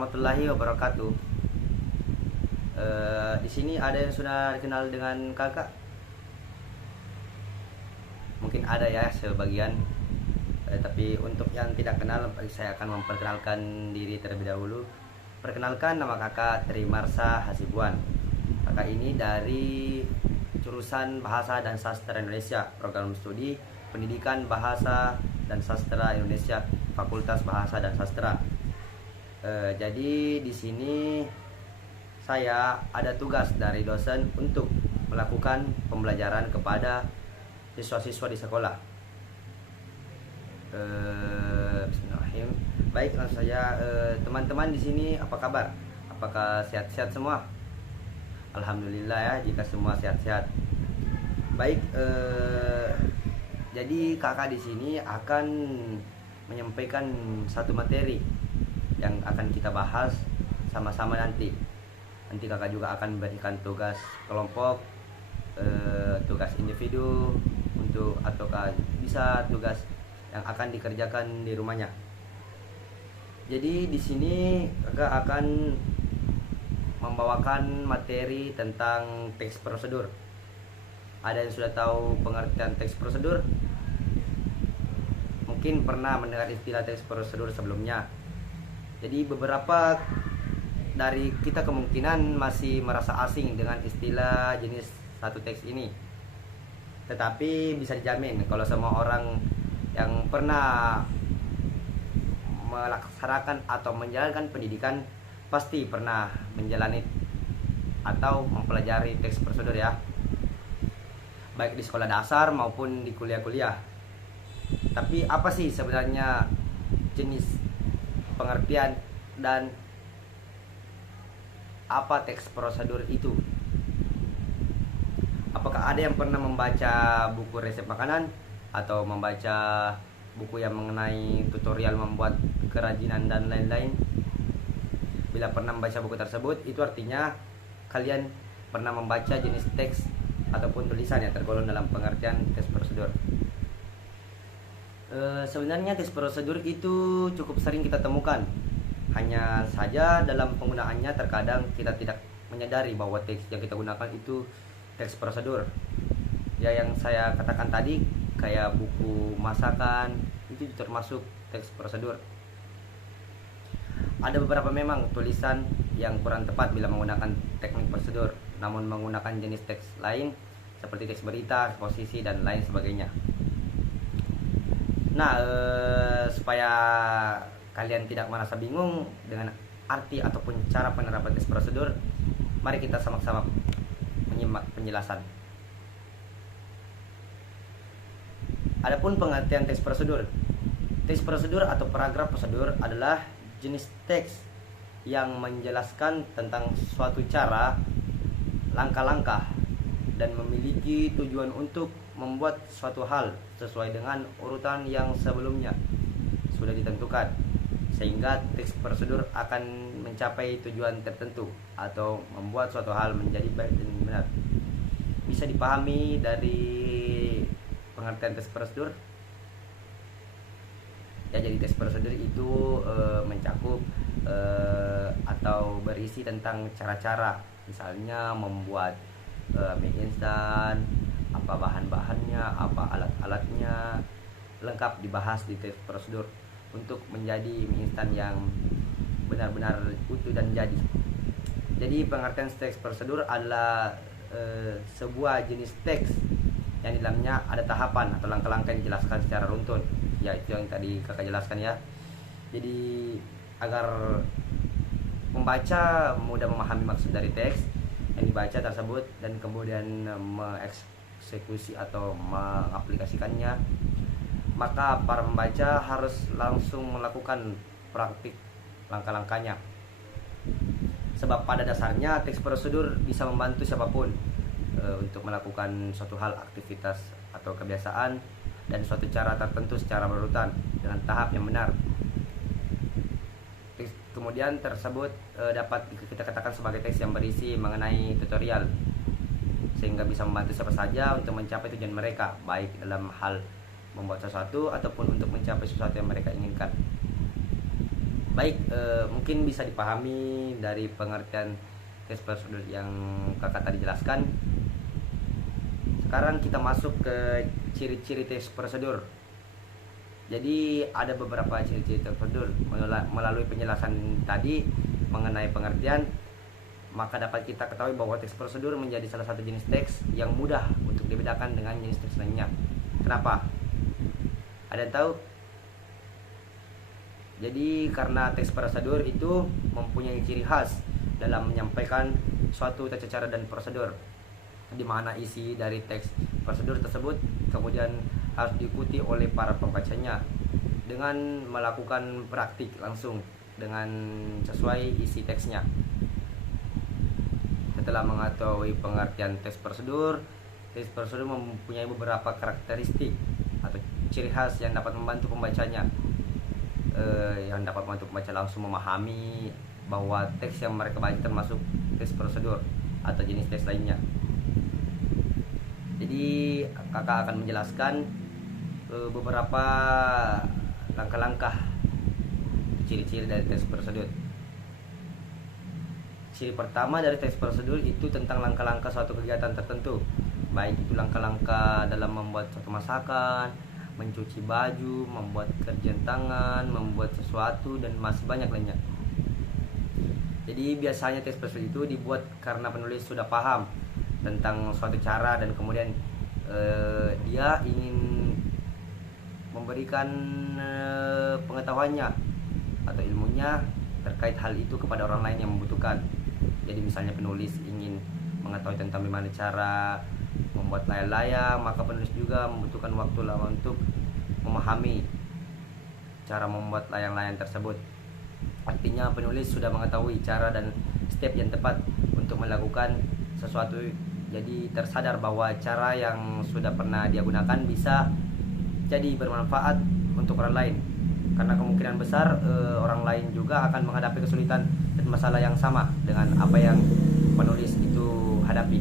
warahmatullahi wabarakatuh. Di sini ada yang sudah dikenal dengan kakak? Mungkin ada ya sebagian. Tapi untuk yang tidak kenal, saya akan memperkenalkan diri terlebih dahulu. Perkenalkan, nama kakak Trimarsa Hasibuan. Kakak ini dari jurusan Bahasa dan Sastra Indonesia, program studi Pendidikan Bahasa dan Sastra Indonesia, Fakultas Bahasa dan Sastra. Jadi di sini saya ada tugas dari dosen untuk melakukan pembelajaran kepada siswa-siswa di sekolah. Bismillahirrahmanirrahim. Baik, langsung saja. Teman-teman di sini apa kabar? Apakah sehat-sehat semua? Alhamdulillah ya, jika semua sehat-sehat. Baik, jadi kakak di sini akan menyampaikan satu materi yang akan kita bahas sama-sama nanti. Nanti kakak juga akan memberikan tugas kelompok, tugas individu ataukah bisa tugas yang akan dikerjakan di rumahnya. Jadi di sini kakak akan membawakan materi tentang teks prosedur. Ada yang sudah tahu pengertian teks prosedur? Mungkin pernah mendengar istilah teks prosedur sebelumnya. Jadi beberapa dari kita kemungkinan masih merasa asing dengan istilah jenis satu teks ini. Tetapi bisa dijamin kalau semua orang yang pernah melaksanakan atau menjalankan pendidikan pasti pernah menjalani atau mempelajari teks prosedur ya. Baik di sekolah dasar maupun di kuliah-kuliah. Tapi apa sih sebenarnya jenis pengertian dan apa teks prosedur itu? Apakah ada yang pernah membaca buku resep makanan atau membaca buku yang mengenai tutorial membuat kerajinan dan lain-lain? Bila pernah membaca buku tersebut, itu artinya kalian pernah membaca jenis teks ataupun tulisan yang tergolong dalam pengertian teks prosedur. Sebenarnya teks prosedur itu cukup sering kita temukan. Hanya saja dalam penggunaannya terkadang kita tidak menyadari bahwa teks yang kita gunakan itu teks prosedur. Ya, yang saya katakan tadi kayak buku masakan itu termasuk teks prosedur. Ada beberapa memang tulisan yang kurang tepat bila menggunakan teknik prosedur, namun menggunakan jenis teks lain seperti teks berita, eksposisi dan lain sebagainya. Nah, supaya kalian tidak merasa bingung dengan arti ataupun cara penerapan teks prosedur, mari kita sama-sama menyimak penjelasan. Adapun pengertian teks prosedur. Teks prosedur atau paragraf prosedur adalah jenis teks yang menjelaskan tentang suatu cara, langkah-langkah, dan memiliki tujuan untuk membuat suatu hal sesuai dengan urutan yang sebelumnya sudah ditentukan, sehingga teks prosedur akan mencapai tujuan tertentu atau membuat suatu hal menjadi baik dan benar. Bisa dipahami dari pengertian teks prosedur? Ya, jadi teks prosedur itu mencakup atau berisi tentang cara-cara, misalnya membuat mie instan, apa bahan-bahannya, apa alat-alatnya, lengkap dibahas di teks prosedur untuk menjadi mie instan yang benar-benar utuh dan jadi. Jadi pengertian teks prosedur adalah sebuah jenis teks yang di dalamnya ada tahapan atau langkah-langkah yang dijelaskan secara runtun. Ya, itu yang tadi kakak jelaskan ya. Jadi agar pembaca mudah memahami maksud dari teks yang dibaca tersebut dan kemudian mengeksekusi atau mengaplikasikannya, maka para pembaca harus langsung melakukan praktik langkah-langkahnya. Sebab pada dasarnya teks prosedur bisa membantu siapapun untuk melakukan suatu hal, aktivitas atau kebiasaan dan suatu cara tertentu secara berurutan dengan tahap yang benar. Teks kemudian tersebut dapat kita katakan sebagai teks yang berisi mengenai tutorial, sehingga bisa membantu siapa saja untuk mencapai tujuan mereka, baik dalam hal membuat sesuatu ataupun untuk mencapai sesuatu yang mereka inginkan. Baik, mungkin bisa dipahami dari pengertian tes prosedur yang kakak tadi jelaskan. Sekarang kita masuk ke ciri-ciri tes prosedur. Jadi ada beberapa ciri-ciri tes prosedur. Melalui penjelasan tadi mengenai pengertian, maka dapat kita ketahui bahwa teks prosedur menjadi salah satu jenis teks yang mudah untuk dibedakan dengan jenis teks lainnya. Kenapa? Ada yang tahu? Jadi karena teks prosedur itu mempunyai ciri khas dalam menyampaikan suatu tata cara dan prosedur, di mana isi dari teks prosedur tersebut kemudian harus diikuti oleh para pembacanya dengan melakukan praktik langsung dengan sesuai isi teksnya. Setelah mengetahui pengertian teks prosedur mempunyai beberapa karakteristik atau ciri khas yang dapat membantu pembacanya, yang dapat membantu pembaca langsung memahami bahwa teks yang mereka baca termasuk teks prosedur atau jenis teks lainnya. Jadi kakak akan menjelaskan beberapa langkah-langkah ciri-ciri dari teks prosedur. Ciri pertama dari teks prosedur itu tentang langkah-langkah suatu kegiatan tertentu, baik itu langkah-langkah dalam membuat suatu masakan, mencuci baju, membuat kerjaan tangan, membuat sesuatu, dan masih banyak lainnya. Jadi biasanya teks prosedur itu dibuat karena penulis sudah paham tentang suatu cara dan kemudian dia ingin memberikan pengetahuannya atau ilmunya terkait hal itu kepada orang lain yang membutuhkan. Jadi misalnya penulis ingin mengetahui tentang bagaimana cara membuat layang-layang, maka penulis juga membutuhkan waktu lama untuk memahami cara membuat layang-layang tersebut. Artinya penulis sudah mengetahui cara dan step yang tepat untuk melakukan sesuatu. Jadi tersadar bahwa cara yang sudah pernah dia gunakan bisa jadi bermanfaat untuk orang lain, karena kemungkinan besar orang lain juga akan menghadapi kesulitan dan masalah yang sama dengan apa yang penulis itu hadapi.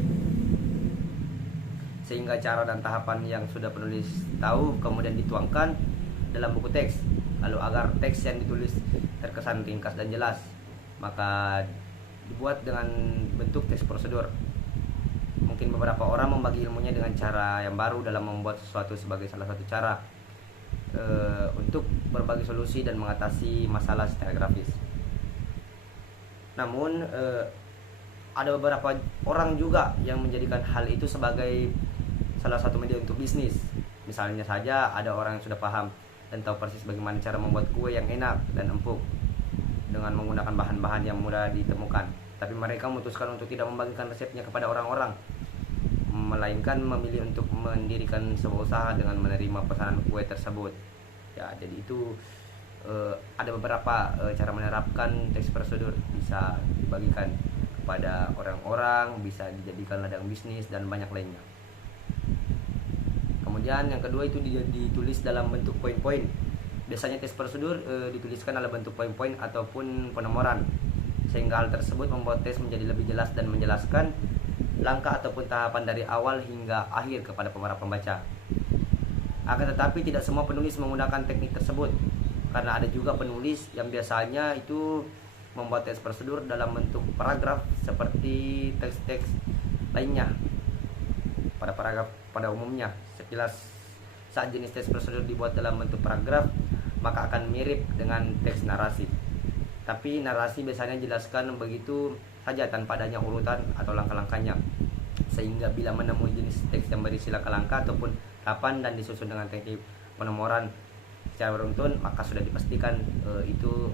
Sehingga cara dan tahapan yang sudah penulis tahu kemudian dituangkan dalam buku teks. Lalu agar teks yang ditulis terkesan ringkas dan jelas, maka dibuat dengan bentuk teks prosedur. Mungkin beberapa orang membagi ilmunya dengan cara yang baru dalam membuat sesuatu sebagai salah satu cara untuk berbagi solusi dan mengatasi masalah secara grafis. Namun ada beberapa orang juga yang menjadikan hal itu sebagai salah satu media untuk bisnis. Misalnya saja ada orang yang sudah paham dan tahu persis bagaimana cara membuat kue yang enak dan empuk dengan menggunakan bahan-bahan yang mudah ditemukan. Tapi mereka memutuskan untuk tidak membagikan resepnya kepada orang-orang, melainkan memilih untuk mendirikan sebuah usaha dengan menerima pesanan kue tersebut. Ya, jadi itu ada beberapa cara menerapkan teks prosedur, bisa dibagikan kepada orang-orang, bisa dijadikan ladang bisnis dan banyak lainnya. Kemudian yang kedua itu ditulis dalam bentuk poin-poin. Biasanya teks prosedur dituliskan dalam bentuk poin-poin ataupun penomoran, sehingga hal tersebut membuat teks menjadi lebih jelas dan menjelaskan langkah ataupun tahapan dari awal hingga akhir kepada para pembaca. Akan tetapi tidak semua penulis menggunakan teknik tersebut, karena ada juga penulis yang biasanya itu membuat teks prosedur dalam bentuk paragraf seperti teks-teks lainnya. Pada paragraf pada umumnya, sekilas saat jenis teks prosedur dibuat dalam bentuk paragraf, maka akan mirip dengan teks narasi. Tapi narasi biasanya dijelaskan begitu saja tanpa adanya urutan atau langkah-langkahnya, sehingga bila menemui jenis teks yang berisi langkah-langkah ataupun tahapan dan disusun dengan teknik penomoran secara beruntun, maka sudah dipastikan itu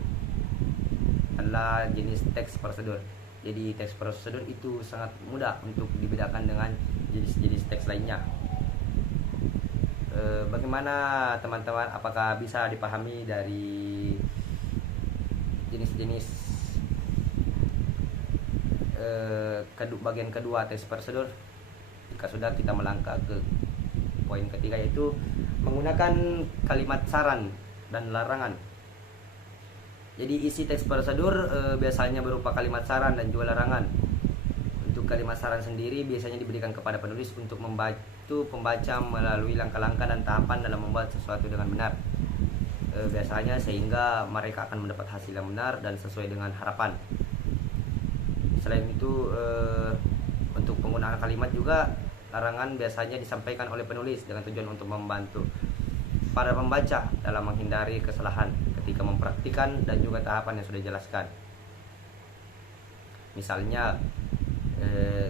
adalah jenis teks prosedur. Jadi teks prosedur itu sangat mudah untuk dibedakan dengan jenis-jenis teks lainnya. Bagaimana teman-teman, apakah bisa dipahami dari jenis-jenis bagian kedua teks prosedur? Jika sudah, kita melangkah ke poin ketiga, yaitu menggunakan kalimat saran dan larangan. Jadi isi teks prosedur biasanya berupa kalimat saran dan juga larangan. Untuk kalimat saran sendiri biasanya diberikan kepada penulis untuk membantu pembaca melalui langkah-langkah dan tahapan dalam membuat sesuatu dengan benar. biasanya, sehingga mereka akan mendapat hasil yang benar dan sesuai dengan harapan. Selain itu untuk penggunaan kalimat juga, larangan biasanya disampaikan oleh penulis dengan tujuan untuk membantu para pembaca dalam menghindari kesalahan ketika mempraktikkan dan juga tahapan yang sudah dijelaskan. Misalnya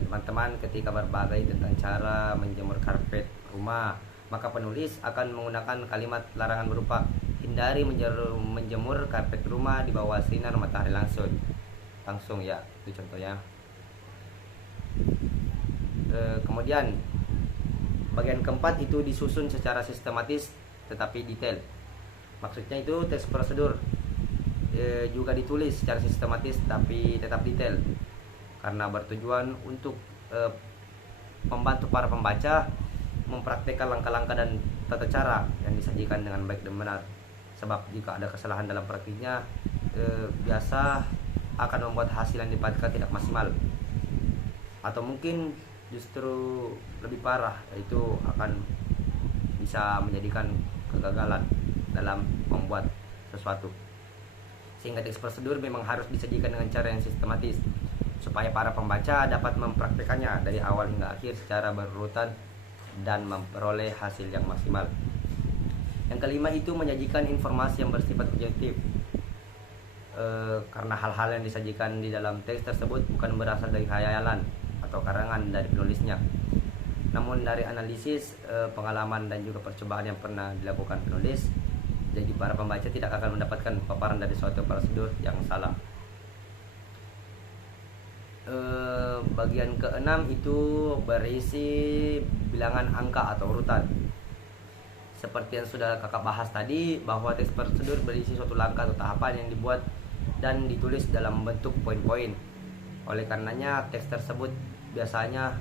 teman-teman ketika berbagi tentang cara menjemur karpet rumah, maka penulis akan menggunakan kalimat larangan berupa hindari menjemur karpet rumah di bawah sinar matahari langsung ya, itu contohnya. Kemudian bagian keempat itu disusun secara sistematis tetapi detail. Maksudnya itu teks prosedur juga ditulis secara sistematis tapi tetap detail, karena bertujuan untuk membantu para pembaca mempraktikkan langkah-langkah dan tata cara yang disajikan dengan baik dan benar. Sebab jika ada kesalahan dalam praktiknya, biasa akan membuat hasil yang didapatkan tidak maksimal, atau mungkin justru lebih parah, yaitu akan bisa menjadikan kegagalan dalam membuat sesuatu. Sehingga teks prosedur memang harus disajikan dengan cara yang sistematis supaya para pembaca dapat mempraktikannya dari awal hingga akhir secara berurutan dan memperoleh hasil yang maksimal. Yang kelima itu menyajikan informasi yang bersifat objektif, karena hal-hal yang disajikan di dalam teks tersebut bukan berasal dari khayalan atau karangan dari penulisnya, namun dari analisis, pengalaman dan juga percobaan yang pernah dilakukan penulis. Jadi para pembaca tidak akan mendapatkan paparan dari suatu prosedur yang salah. Bagian keenam itu berisi bilangan angka atau urutan. Seperti yang sudah kakak bahas tadi, bahwa teks prosedur berisi suatu langkah atau tahapan yang dibuat dan ditulis dalam bentuk poin-poin. Oleh karenanya teks tersebut biasanya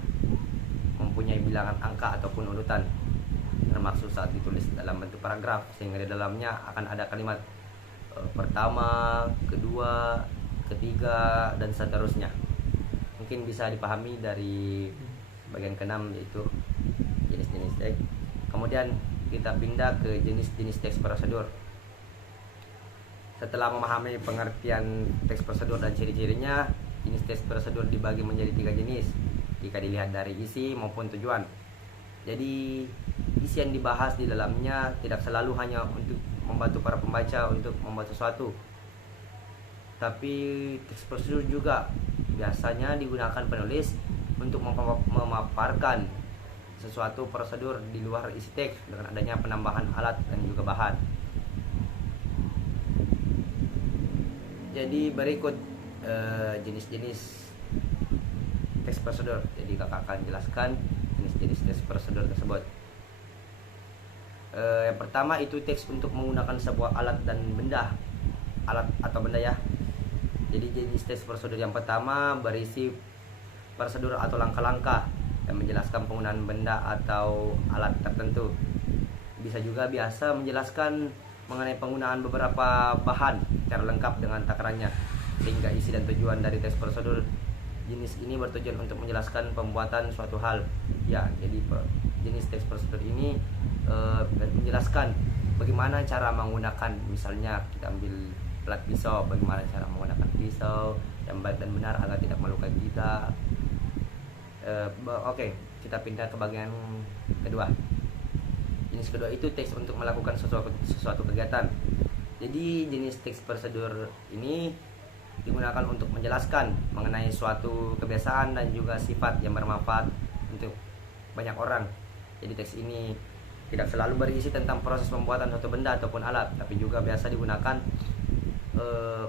mempunyai bilangan angka ataupun urutan, termasuk saat ditulis dalam bentuk paragraf, sehingga di dalamnya akan ada kalimat pertama, kedua, ketiga, dan seterusnya. Mungkin bisa dipahami dari bagian keenam, yaitu jenis-jenis teks. Kemudian kita pindah ke jenis-jenis teks prosedur. Setelah memahami pengertian teks prosedur dan ciri-cirinya, jenis teks prosedur dibagi menjadi 3 jenis jika dilihat dari isi maupun tujuan. Jadi isi yang dibahas di dalamnya tidak selalu hanya untuk membantu para pembaca untuk membuat sesuatu, tapi teks prosedur juga biasanya digunakan penulis untuk memaparkan sesuatu prosedur di luar isi teks dengan adanya penambahan alat dan juga bahan. Jadi berikut jenis-jenis teks prosedur. Jadi kakak akan jelaskan jenis-jenis teks prosedur tersebut. Yang pertama itu teks untuk menggunakan sebuah alat atau benda ya. Jadi jenis teks prosedur yang pertama berisi prosedur atau langkah-langkah yang menjelaskan penggunaan benda atau alat tertentu. Bisa juga biasa menjelaskan mengenai penggunaan beberapa bahan secara lengkap dengan takarannya, sehingga isi dan tujuan dari teks prosedur jenis ini bertujuan untuk menjelaskan pembuatan suatu hal. Ya, jadi jenis teks prosedur ini menjelaskan bagaimana cara menggunakan, misalnya kita ambil alat pisau, bagaimana cara menggunakan pisau yang baik dan benar agar tidak melukai kita. Oke, kita pindah ke bagian kedua. Jenis kedua itu teks untuk melakukan sesuatu kegiatan. Jadi jenis teks prosedur ini digunakan untuk menjelaskan mengenai suatu kebiasaan dan juga sifat yang bermanfaat untuk banyak orang. Jadi teks ini tidak selalu berisi tentang proses pembuatan suatu benda ataupun alat, tapi juga biasa digunakan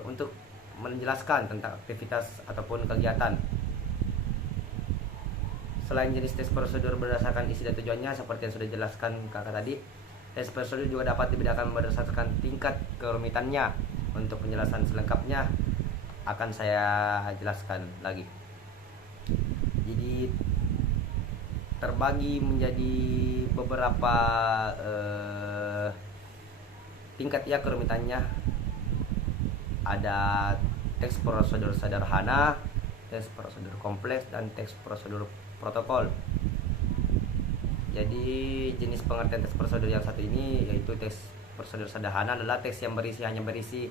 untuk menjelaskan tentang aktivitas ataupun kegiatan. Selain jenis teks prosedur berdasarkan isi dan tujuannya seperti yang sudah dijelaskan kakak tadi, teks prosedur juga dapat dibedakan berdasarkan tingkat kerumitannya. Untuk penjelasan selengkapnya akan saya jelaskan lagi. Jadi terbagi menjadi beberapa tingkat ya kerumitannya. Ada teks prosedur sederhana, teks prosedur kompleks, dan teks prosedur protokol. Jadi jenis pengertian teks prosedur yang satu ini yaitu teks prosedur sederhana adalah teks yang hanya berisi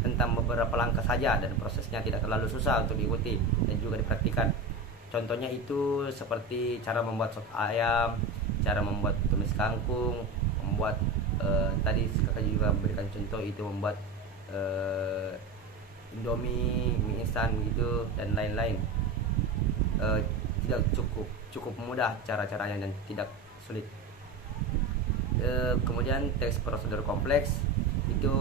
tentang beberapa langkah saja dan prosesnya tidak terlalu susah untuk diikuti dan juga dipraktikkan. Contohnya itu seperti cara membuat sop ayam, cara membuat tumis kangkung, membuat tadi kakak juga memberikan contoh itu membuat Indomie, mie instan gitu dan lain-lain. Tidak cukup mudah cara-caranya dan tidak sulit. Kemudian teks prosedur kompleks itu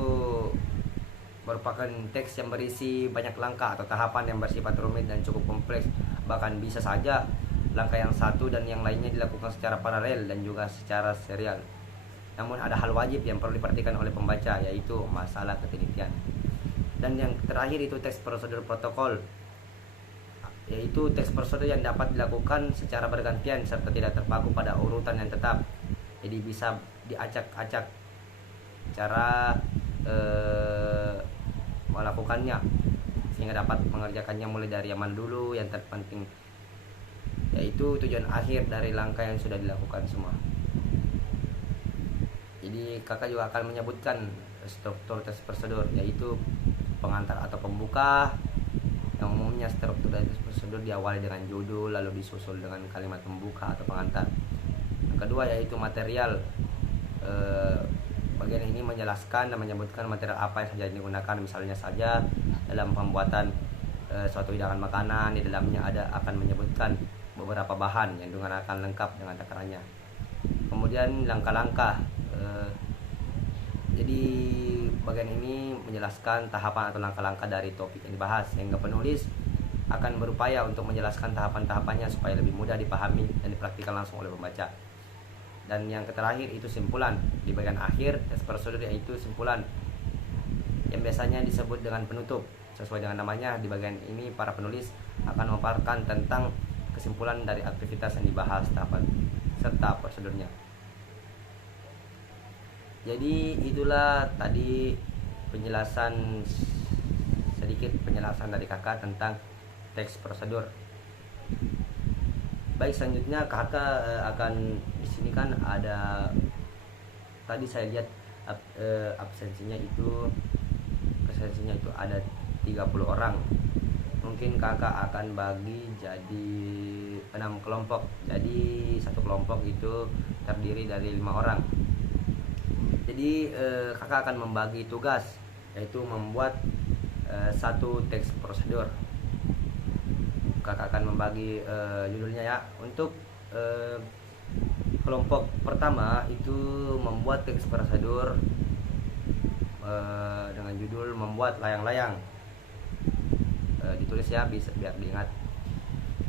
merupakan teks yang berisi banyak langkah atau tahapan yang bersifat rumit dan cukup kompleks. Bahkan bisa saja langkah yang satu dan yang lainnya dilakukan secara paralel dan juga secara serial. Namun ada hal wajib yang perlu diperhatikan oleh pembaca, yaitu masalah ketelitian. Dan yang terakhir itu teks prosedur protokol, yaitu teks prosedur yang dapat dilakukan secara bergantian serta tidak terpaku pada urutan yang tetap. Jadi bisa diacak-acak cara melakukannya sehingga dapat mengerjakannya mulai dari yang mana dulu, yang terpenting yaitu tujuan akhir dari langkah yang sudah dilakukan semua. Jadi kakak juga akan menyebutkan struktur teks prosedur, yaitu pengantar atau pembuka. Yang umumnya struktur dari teks prosedur diawali dengan judul lalu disusul dengan kalimat pembuka atau pengantar. Yang kedua yaitu material. Bagian ini menjelaskan dan menyebutkan material apa yang saja digunakan, misalnya saja dalam pembuatan suatu hidangan makanan, di dalamnya akan menyebutkan beberapa bahan yang digunakan lengkap dengan takarannya. Kemudian langkah-langkah, jadi bagian ini menjelaskan tahapan atau langkah-langkah dari topik yang dibahas sehingga penulis akan berupaya untuk menjelaskan tahapan-tahapannya supaya lebih mudah dipahami dan dipraktikkan langsung oleh pembaca. Dan yang terakhir itu simpulan. Di bagian akhir teks prosedur yaitu simpulan yang biasanya disebut dengan penutup. Sesuai dengan namanya, di bagian ini para penulis akan memaparkan tentang kesimpulan dari aktivitas yang dibahas, tahapan serta prosedurnya. Jadi itulah tadi sedikit penjelasan dari kakak tentang teks prosedur. Baik, selanjutnya kakak akan di sini kan ada tadi saya lihat absensinya itu ada 30 orang. Mungkin kakak akan bagi jadi 6 kelompok. Jadi satu kelompok itu terdiri dari 5 orang. Jadi kakak akan membagi tugas, yaitu membuat satu teks prosedur. Kakak akan membagi judulnya ya. Untuk kelompok pertama itu membuat teks prosedur dengan judul membuat layang-layang. Ditulis ya biar diingat.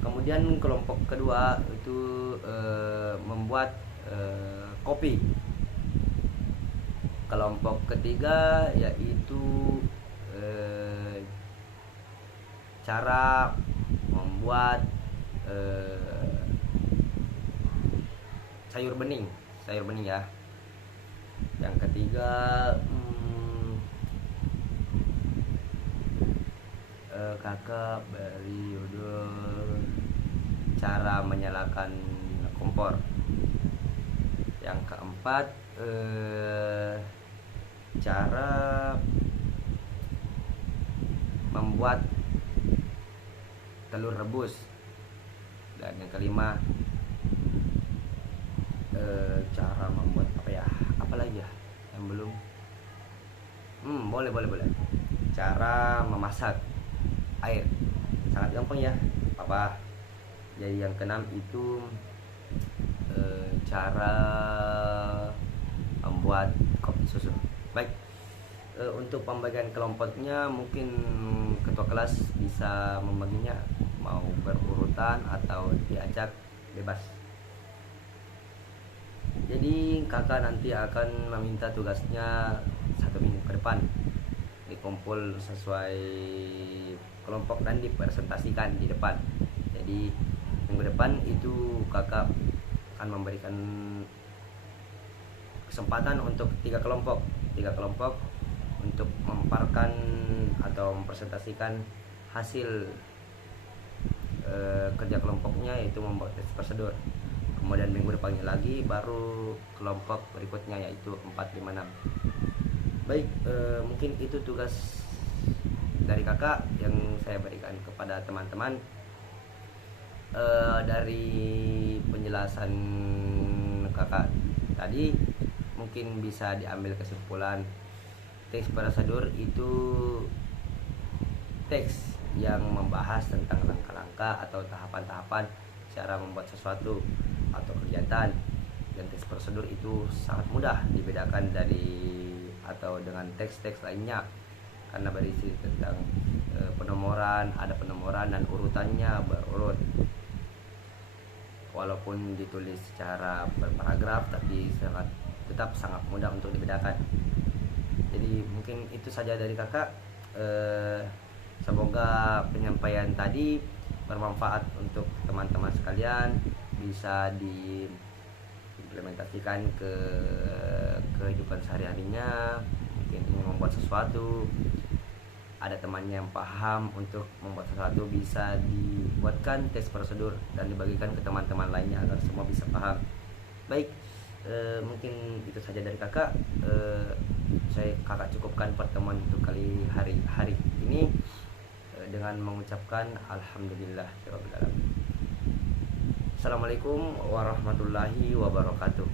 Kemudian kelompok kedua itu membuat kopi. Kelompok ketiga yaitu cara membuat sayur bening ya. Yang ketiga kakak beri judul cara menyalakan kompor. Yang keempat cara membuat telur rebus. Dan yang kelima cara membuat apa lagi ya yang belum boleh cara memasak air, sangat gampang ya apa. Jadi yang keenam itu cara membuat kopi susu. Baik, untuk pembagian kelompoknya mungkin ketua kelas bisa membaginya mau berurutan atau diajak bebas. Jadi kakak nanti akan meminta tugasnya 1 minggu ke depan dikumpul sesuai kelompok dan dipresentasikan di depan. Jadi minggu depan itu kakak akan memberikan kesempatan untuk 3 kelompok untuk memaparkan atau mempresentasikan hasil kerja kelompoknya, yaitu membuat teks prosedur. Kemudian minggu depannya lagi baru kelompok berikutnya yaitu 4, 5, 6. Baik, mungkin itu tugas dari kakak yang saya berikan kepada teman-teman. Dari penjelasan kakak tadi mungkin bisa diambil kesimpulan teks prosedur itu teks yang membahas tentang langkah-langkah atau tahapan-tahapan cara membuat sesuatu atau kegiatan, dan teks prosedur itu sangat mudah dibedakan dari atau dengan teks-teks lainnya karena berisi tentang penomoran, ada penomoran dan urutannya berurut. Walaupun ditulis secara berparagraf tapi tetap sangat mudah untuk dibedakan. Jadi mungkin itu saja dari kakak. Semoga penyampaian tadi bermanfaat untuk teman-teman sekalian, bisa diimplementasikan ke kehidupan sehari-harinya. Mungkin ingin membuat sesuatu, ada temannya yang paham untuk membuat sesuatu, bisa dibuatkan teks prosedur dan dibagikan ke teman-teman lainnya agar semua bisa paham. Baik, mungkin itu saja dari kakak. Kakak cukupkan pertemuan untuk hari ini dengan mengucapkan alhamdulillah. Assalamualaikum warahmatullahi wabarakatuh.